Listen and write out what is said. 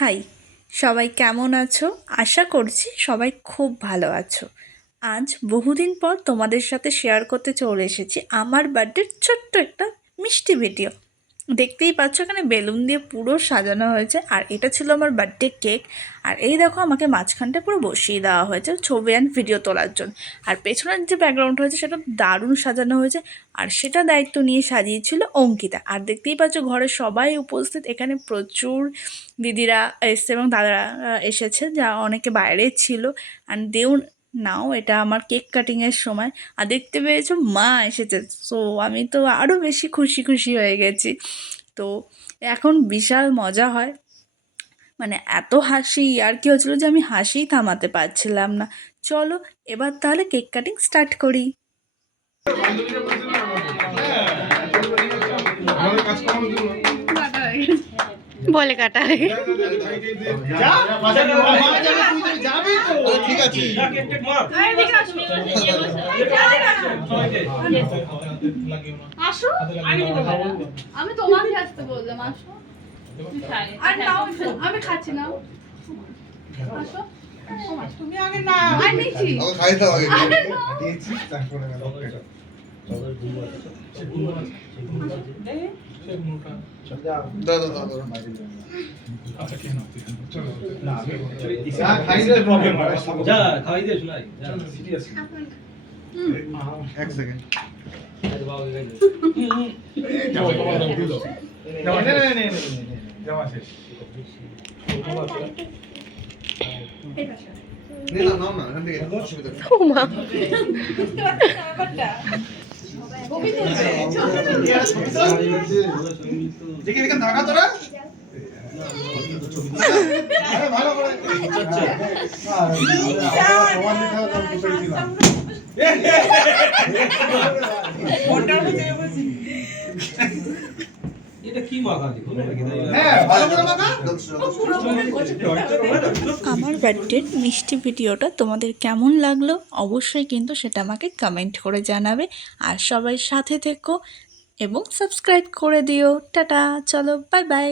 High, সবাই কেমন আছো? আশা করছি সবাই খুব ভালো আছো। আজ বহুদিন পর তোমাদের সাথে শেয়ার করতে চলে এসেছি আমার বার্থডের ছোট্ট একটা মিষ্টি ভিডিও। দেখতেই পাচ্ছ এখানে বেলুন দিয়ে পুরো সাজানো হয়েছে, আর এটা ছিল আমার বার্থডে কেক। আর এই দেখো আমাকে মাঝখানটা পুরো বসিয়ে দেওয়া হয়েছে ছবি অ্যান্ড ভিডিও তোলার জন্য। আর পেছনের যে ব্যাকগ্রাউন্ড হয়েছে সেটা দারুণ সাজানো হয়েছে, আর সেটা দায়িত্ব নিয়ে সাজিয়েছিল অঙ্কিতা। আর দেখতেই পাচ্ছ ঘরের সবাই উপস্থিত, এখানে প্রচুর দিদিরা এসছে এবং দাদারা এসেছে, যা অনেকে বাইরে ছিল। অ্যান্ড দেও নাও এটা আমার কেক কাটিংয়ের সময়, আর দেখতে পেয়েছো মা এসেছে। সো আমি তো আরও বেশি খুশি খুশি হয়ে গেছি। তো এখন বিশাল মজা হয়, মানে এত হাসি আর কি হচ্ছিলো যে আমি হাসিই থামাতে পারছিলাম না। চলো এবার তাহলে কেক কাটিং স্টার্ট করি। বলে কাটা ঠিক আছে। আমি তোমাকে আসতে বললাম, আসো। আর নাও, আমি খাচ্ছি না। আসো তুমি আগে না, আমি নিচ্ছি। আমি খাই দাও আগে। দিয়েছি তারপরে এক সেকেন্ড। আমার বার্থডের মিষ্টি ভিডিওটা তোমাদের কেমন লাগলো অবশ্যই কিন্তু সেটা আমাকে কমেন্ট করে জানাবে। আর সবাই সাথে থেকো এবং সাবস্ক্রাইব করে দিও। টাটা, চলো বাই বাই।